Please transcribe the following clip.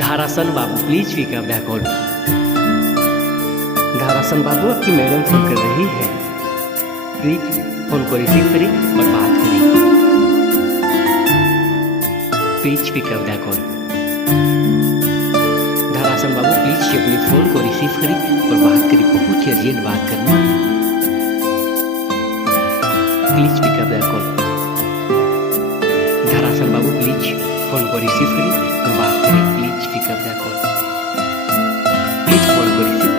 धारासन babu please pick up the call. Dharasan babu आपकी madam phone कर रही है, प्लीज फोन को रिसीव करिए और बात करिए। Please pick up the call. Dharasan babu please अपनी फोन को रिसीव करिए और बात करिए, बहुत ही अर्जेंट बात करना है। Please pick up the call. Dharasan babu please phone को रिसीव करिए और बात करिए। Please pick up the call. Please phone को रिसीव